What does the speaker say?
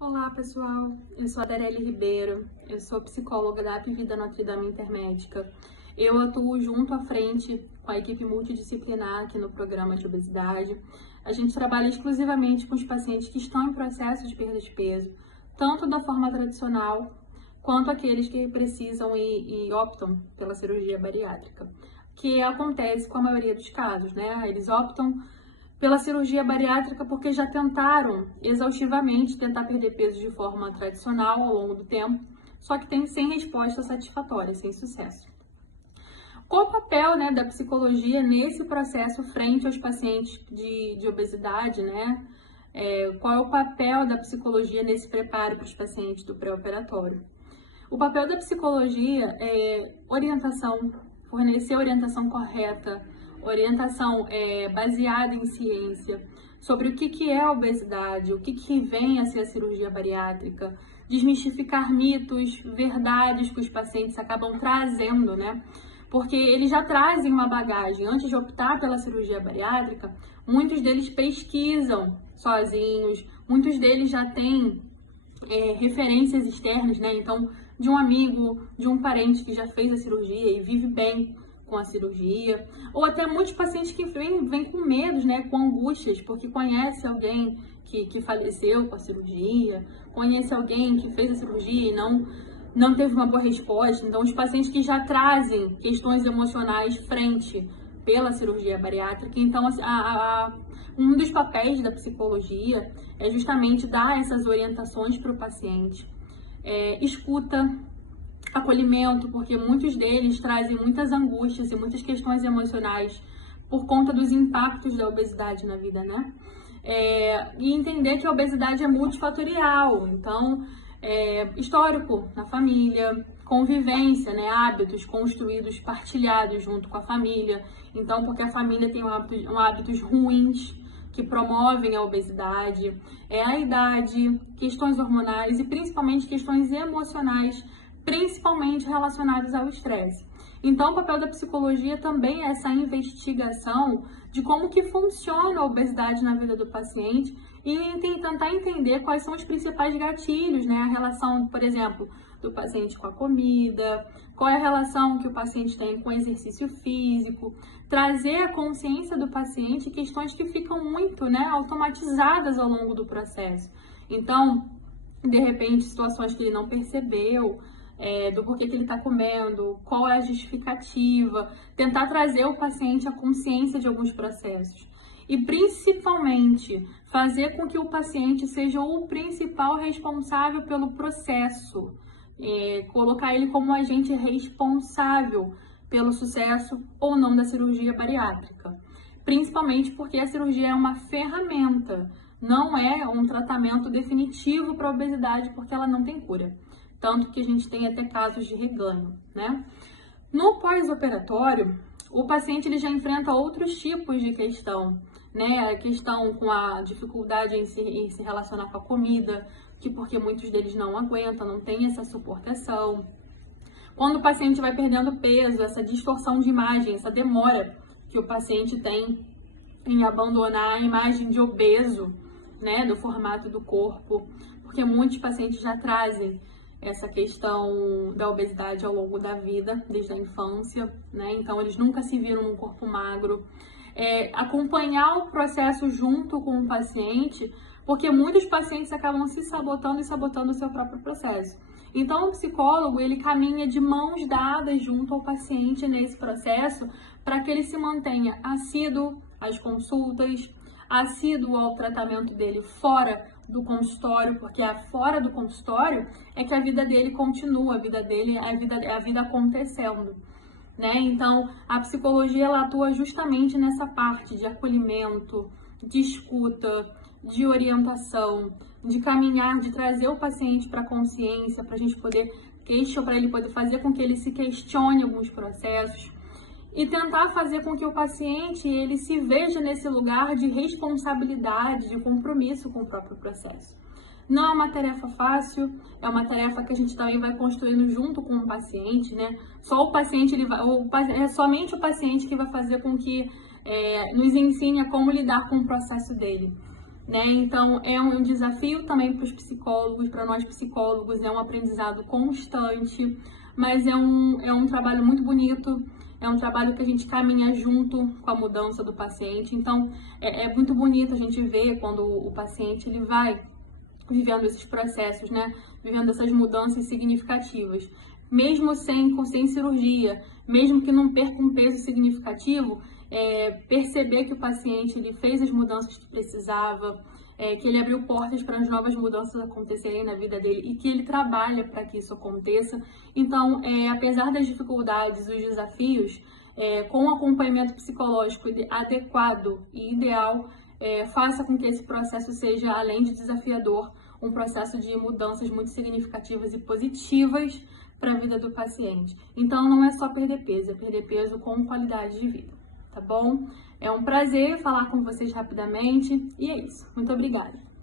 Olá, pessoal. Eu sou a Darely Ribeiro, eu sou psicóloga da Apvida Notre Dame Intermédica. Eu atuo junto à frente com a equipe multidisciplinar aqui no programa de obesidade. A gente trabalha exclusivamente com os pacientes que estão em processo de perda de peso, tanto da forma tradicional quanto aqueles que precisam e optam pela cirurgia bariátrica, que acontece com a maioria dos casos, né? Eles optam pela cirurgia bariátrica porque já tentaram exaustivamente tentar perder peso de forma tradicional ao longo do tempo, só que tem sem resposta satisfatória, sem sucesso. Qual o papel, né, da psicologia nesse processo frente aos pacientes de obesidade, né? Qual é o papel da psicologia nesse preparo para os pacientes do pré-operatório? O papel da psicologia é orientação, fornecer orientação correta, orientação baseada em ciência, sobre o que é a obesidade, o que vem a ser a cirurgia bariátrica, desmistificar mitos, verdades que os pacientes acabam trazendo, né? Porque eles já trazem uma bagagem. Antes de optar pela cirurgia bariátrica, muitos deles pesquisam sozinhos, muitos deles já têm referências externas, né? Então, de um amigo, de um parente que já fez a cirurgia e vive bem com a cirurgia, ou até muitos pacientes que vêm com medos, né, com angústias, porque conhece alguém que faleceu com a cirurgia, conhece alguém que fez a cirurgia e não teve uma boa resposta. Então, os pacientes que já trazem questões emocionais frente pela cirurgia bariátrica, então um dos papéis da psicologia é justamente dar essas orientações para o paciente, escuta, acolhimento, porque muitos deles trazem muitas angústias e muitas questões emocionais por conta dos impactos da obesidade na vida, né? E entender que a obesidade é multifatorial, então, histórico na família, convivência, né? Hábitos construídos, partilhados junto com a família, então, porque a família tem hábitos ruins que promovem a obesidade, a idade, questões hormonais e principalmente questões emocionais, principalmente relacionados ao estresse. Então, o papel da psicologia também é essa investigação de como que funciona a obesidade na vida do paciente e tentar entender quais são os principais gatilhos, né? A relação, por exemplo, do paciente com a comida, qual é a relação que o paciente tem com o exercício físico, trazer a consciência do paciente questões que ficam muito, né, automatizadas ao longo do processo. Então, de repente, situações que ele não percebeu, do porquê que ele está comendo, qual é a justificativa, tentar trazer o paciente à consciência de alguns processos. E principalmente fazer com que o paciente seja o principal responsável pelo processo, colocar ele como agente responsável pelo sucesso ou não da cirurgia bariátrica. Principalmente porque a cirurgia é uma ferramenta, não é um tratamento definitivo para a obesidade, porque ela não tem cura. Tanto que a gente tem até casos de reganho, né? No pós-operatório, o paciente ele já enfrenta outros tipos de questão, né? A questão com a dificuldade em se relacionar com a comida, porque muitos deles não aguentam, não tem essa suportação. Quando o paciente vai perdendo peso, essa distorção de imagem, essa demora que o paciente tem em abandonar a imagem de obeso, né? Do formato do corpo, porque muitos pacientes já trazem essa questão da obesidade ao longo da vida, desde a infância, né? Então, eles nunca se viram num corpo magro. Acompanhar o processo junto com o paciente, porque muitos pacientes acabam se sabotando e sabotando o seu próprio processo. Então, o psicólogo, ele caminha de mãos dadas junto ao paciente nesse processo, para que ele se mantenha assíduo às consultas, assíduo ao tratamento dele fora do consultório, porque fora do consultório é que a vida dele continua, a vida dele é a vida acontecendo, né? Então, a psicologia ela atua justamente nessa parte de acolhimento, de escuta, de orientação, de caminhar, de trazer o paciente para a consciência, para a gente poder para ele poder fazer com que ele se questione alguns processos e tentar fazer com que o paciente ele se veja nesse lugar de responsabilidade, de compromisso com o próprio processo. Não é uma tarefa fácil, é uma tarefa que a gente também vai construindo junto com o paciente, né? Só o paciente, é somente o paciente que vai fazer com que nos ensine a como lidar com o processo dele. né? Então, é um desafio também para os psicólogos, para nós psicólogos, é um aprendizado constante, mas é um trabalho muito bonito, é um trabalho que a gente caminha junto com a mudança do paciente. Então, é muito bonito a gente ver quando o paciente ele vai vivendo esses processos, né? Vivendo essas mudanças significativas. Mesmo sem cirurgia, mesmo que não perca um peso significativo, perceber que o paciente ele fez as mudanças que precisava, que ele abriu portas para as novas mudanças acontecerem na vida dele e que ele trabalha para que isso aconteça. Então, apesar das dificuldades, os desafios, com o acompanhamento psicológico adequado e ideal, faça com que esse processo seja, além de desafiador, um processo de mudanças muito significativas e positivas para a vida do paciente. Então, não é só perder peso, é perder peso com qualidade de vida, tá bom? É um prazer falar com vocês rapidamente e é isso. Muito obrigada!